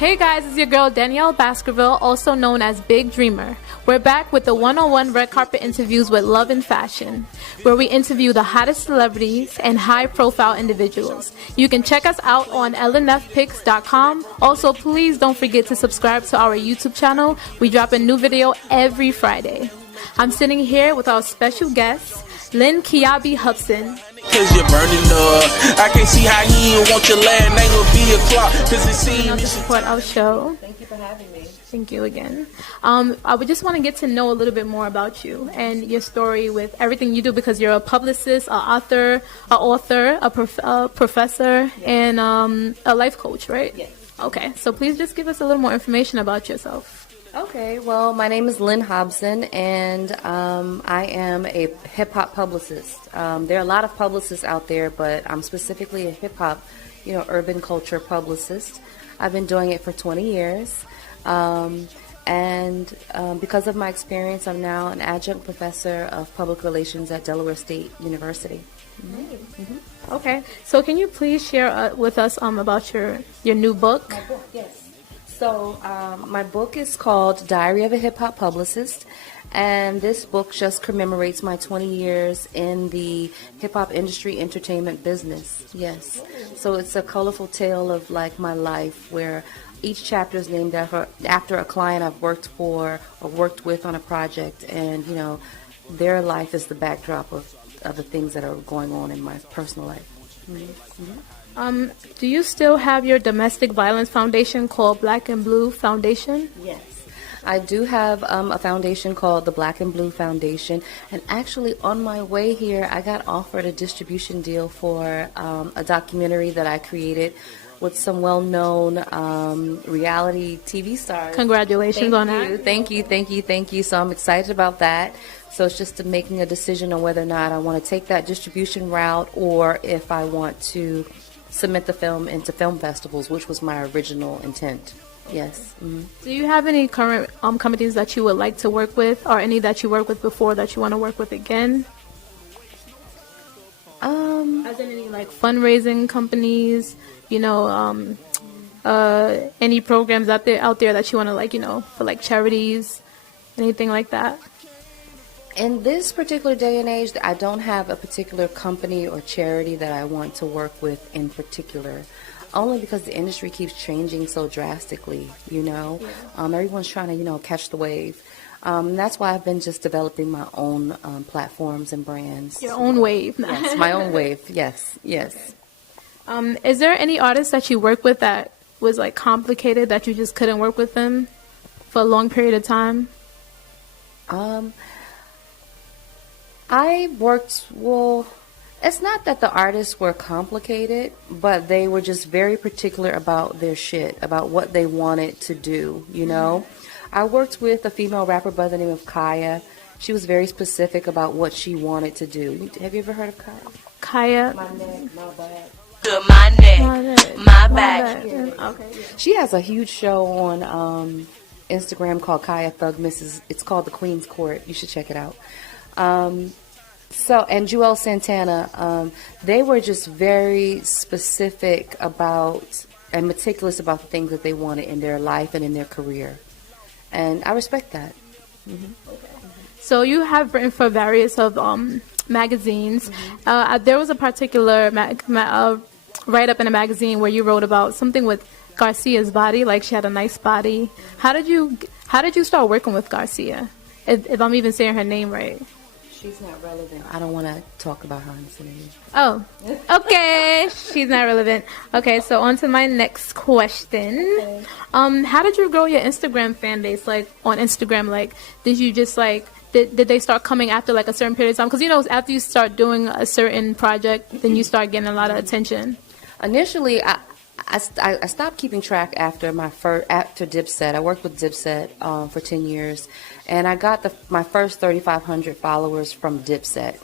Hey guys, it's your girl Danielle Baskerville, also known as Big Dreamer. We're back with the one-on-one red carpet interviews with Love and Fashion, where we interview the hottest celebrities and high-profile individuals. You can check us out on lnfpics.com. Also, please don't forget to subscribe to our YouTube channel. We drop a new video every Friday. I'm sitting here with our special guest, Lynn K Hobson. Cause you're burning up. I can see how you want your last name will be a clock. Cause it seems to support our show. Thank you for having me. Thank you again. I would just want to get to know a little bit more about you and your story with everything you do, because you're a publicist, an author, a professor, yes, and a life coach, right? Yes. Okay, so please just give us a little more information about yourself. Okay, well, my name is Lynn Hobson, and I am a hip-hop publicist. There are a lot of publicists out there, but I'm specifically a hip-hop, urban culture publicist. I've been doing it for 20 years, and because of my experience, I'm now an adjunct professor of public relations at Delaware State University. Mm-hmm. Mm-hmm. Okay, so can you please share with us about your new book? My book, yes. So my book is called Diary of a Hip Hop Publicist, and this book just commemorates my 20 years in the hip hop industry entertainment business. Yes. So it's a colorful tale of my life, where each chapter is named after a client I've worked for or worked with on a project, and their life is the backdrop of the things that are going on in my personal life. Mm-hmm. Mm-hmm. Do you still have your domestic violence foundation called Black and Blue Foundation? Yes. I do have a foundation called the Black and Blue Foundation, and actually on my way here I got offered a distribution deal for a documentary that I created with some well-known reality TV stars. Congratulations on that. Thank you. So I'm excited about that. So it's just making a decision on whether or not I want to take that distribution route, or if I want to submit the film into film festivals, which was my original intent. Yes. Mm-hmm. Do you have any current companies that you would like to work with, or any that you worked with before that you want to work with again? As in any fundraising companies, any programs out there that you want to for charities, anything like that? In this particular day and age, I don't have a particular company or charity that I want to work with in particular, only because the industry keeps changing so drastically, Yeah. Everyone's trying to, catch the wave. That's why I've been just developing my own platforms and brands. Your own wave. Yes, my own wave. Yes. Okay. Is there any artist that you work with that was complicated, that you just couldn't work with them for a long period of time? It's not that the artists were complicated, but they were just very particular about their shit, about what they wanted to do, I worked with a female rapper by the name of Kaya. She was very specific about what she wanted to do. Have you ever heard of Kaya? Kaya? My neck, my back. My neck, my back. Okay. She has a huge show on Instagram called Kaya Thug Mrs. It's called The Queen's Court. You should check it out. And Joel Santana, they were just very specific about and meticulous about the things that they wanted in their life and in their career. And I respect that. Mm-hmm. Okay. So you have written for various of magazines. Mm-hmm. There was a particular write-up in a magazine where you wrote about something with Garcia's body, she had a nice body. How did you start working with Garcia? If I'm even saying her name right. She's not relevant. I don't want to talk about her in this interview. Oh, okay. She's not relevant. Okay, so on to my next question. Okay. How did you grow your Instagram fan base? On Instagram, did you just did they start coming after a certain period of time? Because after you start doing a certain project, then you start getting a lot of attention. Initially, I stopped keeping track after Dipset. I worked with Dipset for 10 years, and I got my first 3,500 followers from Dipset.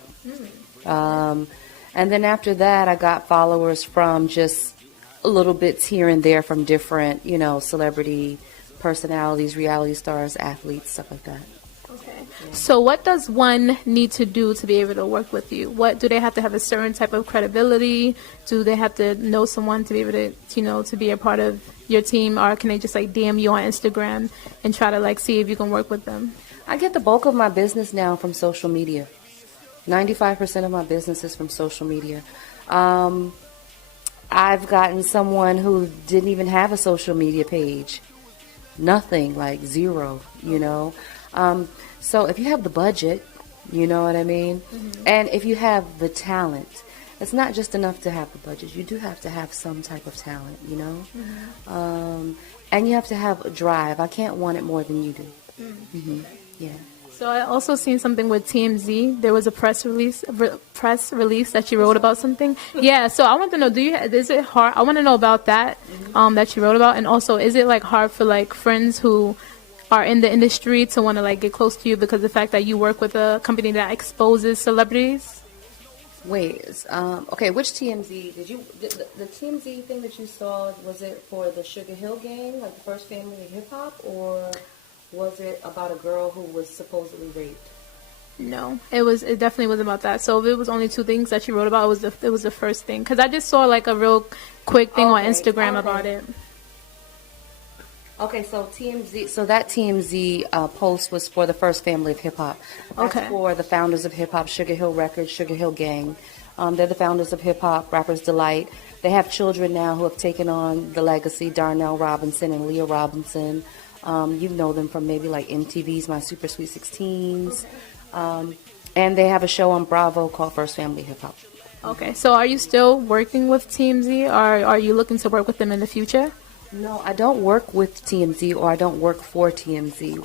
And then after that, I got followers from just little bits here and there from different, celebrity personalities, reality stars, athletes, stuff like that. Okay. So what does one need to do to be able to work with you? What do they have to have a certain type of credibility? Do they have to know someone to be able to, to be a part of your team, or can they just like DM you on Instagram and try to like see if you can work with them? I get the bulk of my business now from social media. 95% of my business is from social media. I've gotten someone who didn't even have a social media page. Nothing, like zero, So if you have the budget, you know what I mean? Mm-hmm. And if you have the talent, it's not just enough to have the budget. You do have to have some type of talent, Mm-hmm. And you have to have a drive. I can't want it more than you do. Mm-hmm. Yeah. So I also seen something with TMZ. There was a press release that you wrote about something. Yeah. So I want to know, is it hard? I want to know about that, that you wrote about. And also, is it like hard for like friends who are in the industry to want to like get close to you because of the fact that you work with a company that exposes celebrities? Wait, okay, which TMZ did you, the TMZ thing that you saw, was it for the Sugar Hill gang, like the first family of hip hop, or was it about a girl who was supposedly raped? No, it definitely was about that. So if it was only two things that you wrote about, it was the first thing. Because I just saw like a real quick thing on Instagram about it. Okay, so that TMZ post was for the first family of hip hop. That's for the founders of hip hop, Sugar Hill Records, Sugar Hill Gang. They're the founders of hip hop, Rappers Delight. They have children now who have taken on the legacy, Darnell Robinson and Leah Robinson. You know them from maybe like MTV's My Super Sweet 16s. And they have a show on Bravo called First Family Hip Hop. Okay, so are you still working with TMZ, or are you looking to work with them in the future? No, I don't work with TMZ, or I don't work for TMZ.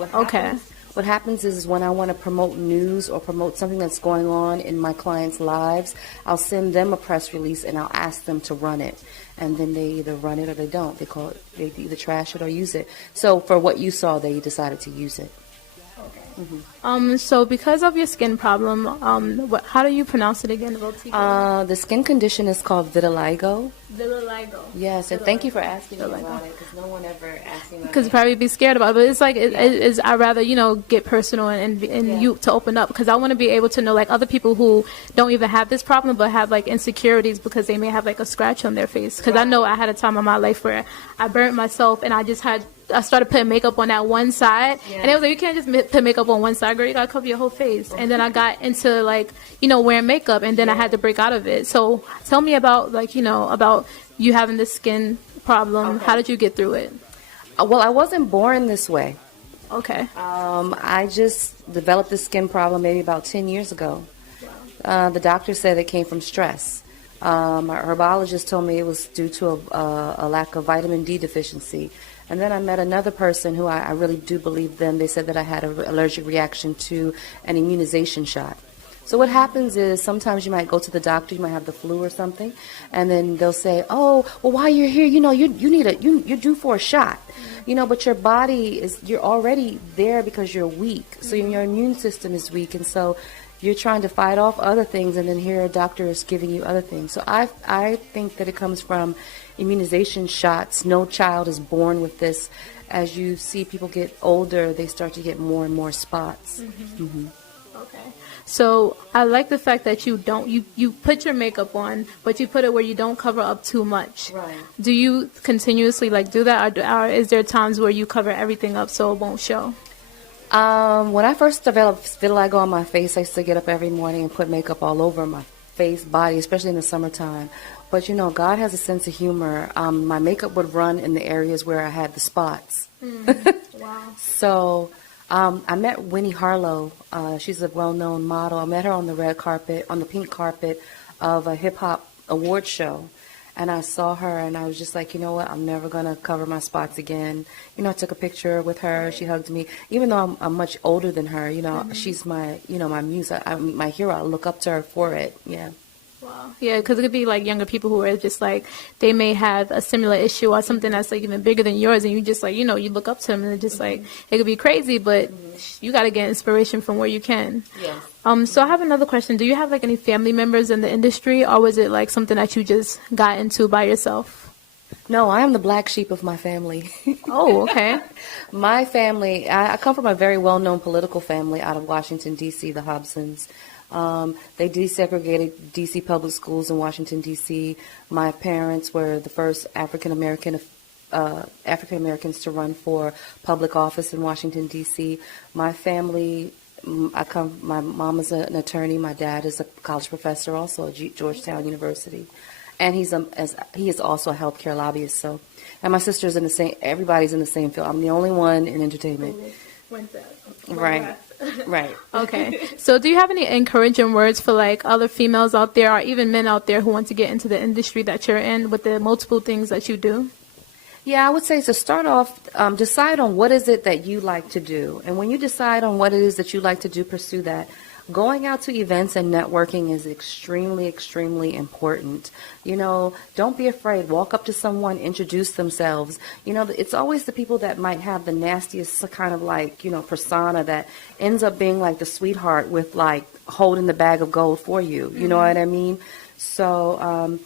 What happens is when I want to promote news or promote something that's going on in my clients' lives, I'll send them a press release and I'll ask them to run it. And then they either run it or they don't. They either trash it or use it. So for what you saw, they decided to use it. Mm-hmm. So because of your skin problem, how do you pronounce it again? The skin condition is called vitiligo. Vitiligo. Yes, and thank you for asking me about it, because no one ever asked me about it. Because probably be scared about it, but it's like, I'd rather, get personal and you to open up, because I want to be able to know, like, other people who don't even have this problem but have, like, insecurities because they may have, like, a scratch on their face. Because I know I had a time in my life where I burnt myself and I started putting makeup on that one side, and it was like, you can't just put makeup on one side, girl, you gotta cover your whole face. And then I got into like, wearing makeup, and then I had to break out of it. So tell me about like, about you having this skin problem. How did you get through it? Well, I wasn't born this way. Okay. I just developed this skin problem maybe about 10 years ago. The doctor said it came from stress. My herbologist told me it was due to a lack of vitamin D deficiency. And then I met another person who I really do believe them. They said that I had an allergic reaction to an immunization shot. So what happens is sometimes you might go to the doctor, you might have the flu or something, and then they'll say, oh, well, while you're here, you're due for a shot. But your body you're already there because you're weak. So your immune system is weak, and so you're trying to fight off other things, and then here a doctor is giving you other things. So I think that it comes from immunization shots. No child is born with this. As you see people get older, they start to get more and more spots. Mm-hmm. Mm-hmm. Okay. So I like the fact that you put your makeup on, but you put it where you don't cover up too much. Right. Do you continuously do that, or is there times where you cover everything up so it won't show? When I first developed vitiligo on my face, I used to get up every morning and put makeup all over my face, body, especially in the summertime. But God has a sense of humor. My makeup would run in the areas where I had the spots. Wow. So I met Winnie Harlow. She's a well-known model. I met her on the pink carpet of a hip-hop award show. And I saw her, and I was just like, you know what, I'm never going to cover my spots again. I took a picture with her. She hugged me. Even though I'm much older than her, she's my, my muse, my hero. I look up to her for it, yeah. Wow. Yeah, because it could be like younger people who are just like, they may have a similar issue or something that's like even bigger than yours, and you just like, you look up to them, and it's just like, it could be crazy, but you got to get inspiration from where you can. Yeah. So I have another question. Do you have like any family members in the industry, or was it like something that you just got into by yourself? No, I am the black sheep of my family. Oh, okay. My family, I come from a very well-known political family out of Washington, D.C., the Hobsons. They desegregated D.C. public schools in Washington, D.C. My parents were the first African Americans to run for public office in Washington, D.C. My family, my mom is an attorney. My dad is a college professor, also at Georgetown University, and he is also a healthcare lobbyist. So, and my sister's in the same. Everybody's in the same field. I'm the only one in entertainment. Right. Right. Okay. So do you have any encouraging words for like other females out there or even men out there who want to get into the industry that you're in with the multiple things that you do? Yeah, I would say to start off, decide on what is it that you like to do. And when you decide on what it is that you like to do, pursue that. Going out to events and networking is extremely, extremely important. You know, don't be afraid. Walk up to someone, introduce themselves. You know, it's always the people that might have the nastiest kind of like, you know, persona that ends up being like the sweetheart with like holding the bag of gold for you. You know what I mean? So,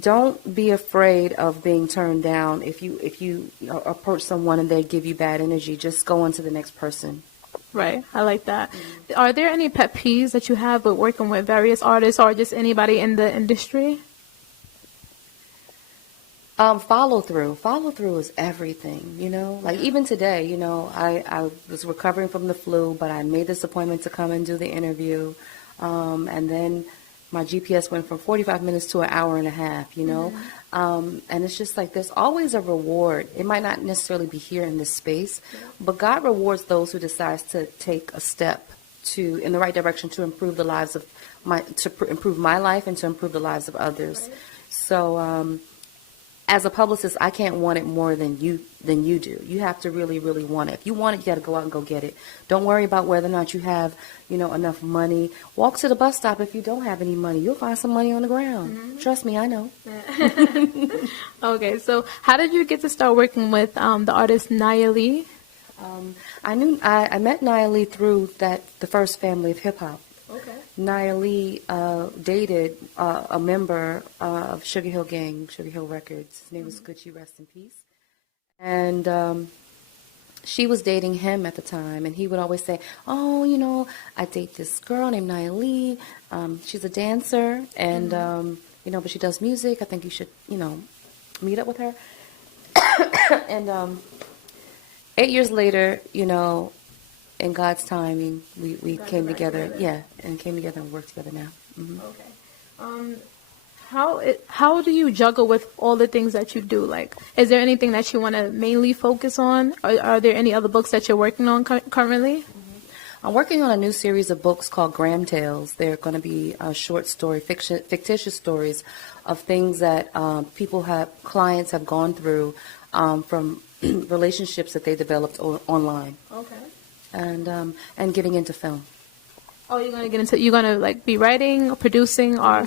don't be afraid of being turned down. If you approach someone and they give you bad energy, just go on to the next person. Right. I like that. Are there any pet peeves that you have with working with various artists or just anybody in the industry? Follow through. Follow through is everything, you know. Like even today, you know, I was recovering from the flu, but I made this appointment to come and do the interview. And then my GPS went from 45 minutes to an hour and a half, you know. And it's just like there's always a reward. It might not necessarily be here in this space, but God rewards those who decides to take a step in the right direction to improve the lives of improve my life and to improve the lives of others. So as a publicist, I can't want it more than you do. You have to really, really want it. If you want it, you got to go out and go get it. Don't worry about whether or not you have, you know, enough money. Walk to the bus stop if you don't have any money. You'll find some money on the ground. Trust me, I know. Okay, so how did you get to start working with the artist Nia Lee? I met Nia Lee through the first family of hip hop. Okay. Nia Lee dated a member of Sugar Hill Gang, Sugar Hill Records. His name was Gucci, rest in peace. And she was dating him at the time, and he would always say, oh, you know, I date this girl named Nia Lee. She's a dancer, and, you know, but she does music. I think you should, you know, meet up with her. And 8 years later, you know, in God's timing, we came together. Yeah, and came together and worked together now. Okay. How do you juggle with all the things that you do? Like, is there anything that you want to mainly focus on? Are there any other books that you're working on currently? I'm working on a new series of books called Graham Tales. They're going to be short story, fictitious stories of things that clients have gone through from relationships that they developed online. Okay. And getting into film. Oh, you're gonna like be writing or producing or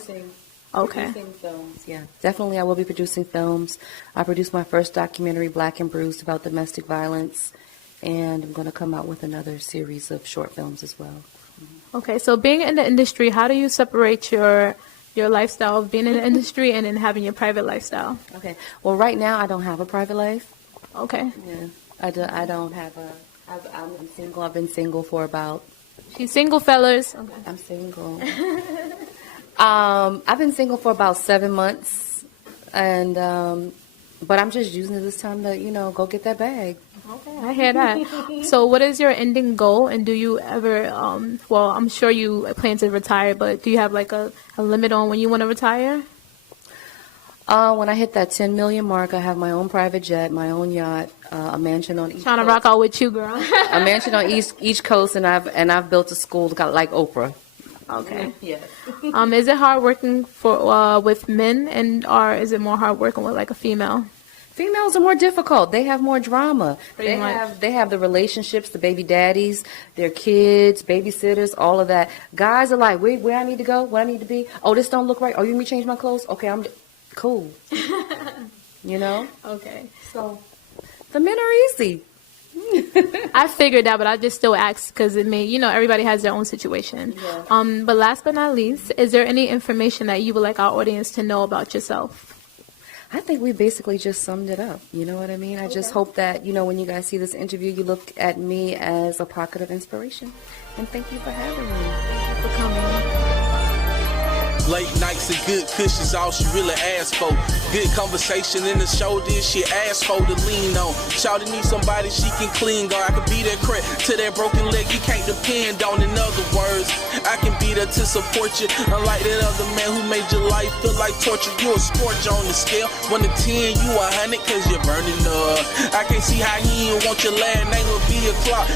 okay. Producing films, yeah. Definitely I will be producing films. I produced my first documentary, Black and Bruised, about domestic violence, and I'm gonna come out with another series of short films as well. Okay, so being in the industry, how do you separate your lifestyle of being in the industry and then having your private lifestyle? Okay. Well, right now I don't have a private life. Okay. Yeah. I don't have I'm single. I've been single for about... She's single, fellas. Okay. I'm single. I've been single for about 7 months, and but I'm just using this time to, you know, go get that bag. Okay, I hear that. So what is your ending goal, and do you ever, well, I'm sure you plan to retire, but do you have like a limit on when you want to retire? When I hit that 10 million mark, I have my own private jet, my own yacht, a mansion on each Trying to rock out with you, girl. A mansion on each coast, and I've built a school like Oprah. Okay. Yes. Is it hard working with men, or is it more hard working with like a female? Females are more difficult. They have more drama. Pretty much. They have the relationships, the baby daddies, their kids, babysitters, all of that. Guys are like, where I need to go, what I need to be. Oh, this don't look right. Oh, you need me to change my clothes? Okay, I'm cool. You know? Okay. So the men are easy. I figured that, but I just still ask because it may, you know, everybody has their own situation. Yeah. But last but not least, is there any information that you would like our audience to know about yourself? I think we basically just summed it up. You know what I mean? I just hope that, when you guys see this interview, you look at me as a pocket of inspiration. And thank you for having me. Thank you for coming. Late nights and good cushions, all she really asked for. Good conversation in the shoulder, she asked for to lean on. Shawty need somebody she can cling on. I can be that crack to that broken leg you can't depend on. In other words, I can be there to support you. Unlike that other man who made your life feel like torture. You a scorcher on the scale. 1 to 10, you 100 cause you're burning up. I can't see how he ain't want your last name to be a clock.